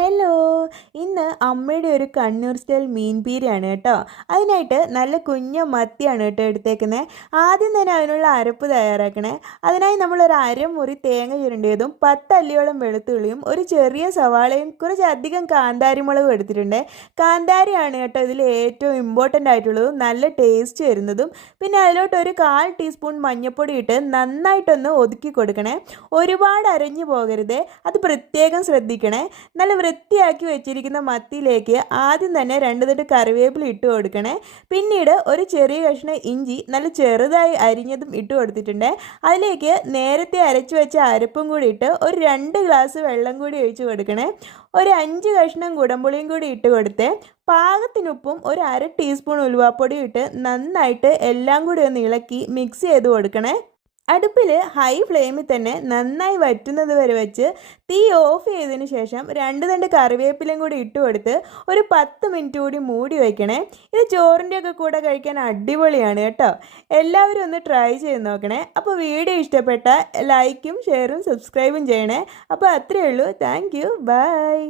Hello, ഇന്ന് അമ്മയുടെ ഒരു കണ്ണൂർ സ്റ്റൈൽ മീൻ പീരയാണ് കേട്ടോ. അതിനായിട്ട് നല്ല കുഞ്ഞ മത്തിയാണ് കേട്ടോ എടുത്തേക്കുന്നത്. ആദ്യം തന്നെ അതിനുള്ള അരപ്പ് തയ്യാറാക്കണേ. അതിനായി നമ്മളൊരു അരമുറി തേങ്ങ ചുരണ്ടിയതും 10 അല്ലിയോളം വെളുത്തുള്ളിയും ഒരു ചെറിയ സവാളയും കുറച്ചധികം കാന്താരിമുളകും എടുത്തിട്ടുണ്ട്. കാന്താരിയാണ് കേട്ടോ ഇതിൽ ഏറ്റവും ഇമ്പോർട്ടൻ്റ് ആയിട്ടുള്ളതും നല്ല ടേസ്റ്റ് വരുന്നതും. പിന്നെ അതിലോട്ട് ഒരു 1/4 ടീസ്പൂൺ മഞ്ഞൾപ്പൊടി ഇട്ട് നന്നായിട്ടൊന്ന് ഒതുക്കി കൊടുക്കണേ. ഒരുപാട് അരഞ്ഞു പോകരുത്, അത് പ്രത്യേകം ശ്രദ്ധിക്കണേ. നല്ല വൃത്തിയാക്കി വെച്ചിരിക്കുന്ന മത്തിയിലേക്ക് ആദ്യം തന്നെ 2 തട്ട് കറിവേപ്പില ഇട്ട് കൊടുക്കണേ. പിന്നീട് ഒരു ചെറിയ കഷ്ണം ഇഞ്ചി നല്ല ചെറുതായി അരിഞ്ഞതും ഇട്ട് കൊടുത്തിട്ടുണ്ട്. അതിലേക്ക് നേരത്തെ അരച്ചു വെച്ച അരപ്പും കൂടി ഇട്ട് ഒരു 2 ഗ്ലാസ് വെള്ളം കൂടി ഒഴിച്ച് കൊടുക്കണേ. ഒരു 5 കഷ്ണം കുടംപുളിയും കൂടി ഇട്ട് കൊടുത്ത് പാകത്തിനുപ്പും ഒരു 1/2 ടീസ്പൂൺ ഉലുവാപ്പൊടിയും ഇട്ട് നന്നായിട്ട് എല്ലാം കൂടി ഒന്ന് ഇളക്കി മിക്സ് ചെയ്ത് കൊടുക്കണേ. അടുപ്പിൽ ഹൈ ഫ്ലെയിമിൽ തന്നെ നന്നായി വറ്റുന്നത് വരെ വെച്ച് തീ ഓഫ് ചെയ്തതിന് ശേഷം 2 തണ്ട് കറിവേപ്പിലയും കൂടി ഇട്ട് കൊടുത്ത് ഒരു 10 മിനിറ്റ് കൂടി മൂടി വയ്ക്കണേ. ഇത് ചോറിൻ്റെയൊക്കെ കൂടെ കഴിക്കാൻ അടിപൊളിയാണ് കേട്ടോ. എല്ലാവരും ഒന്ന് ട്രൈ ചെയ്ത് നോക്കണേ. അപ്പോൾ വീഡിയോ ഇഷ്ടപ്പെട്ട ലൈക്കും ഷെയറും സബ്സ്ക്രൈബും ചെയ്യണേ. അപ്പോൾ അത്രയേ ഉള്ളൂ. Thank you, by.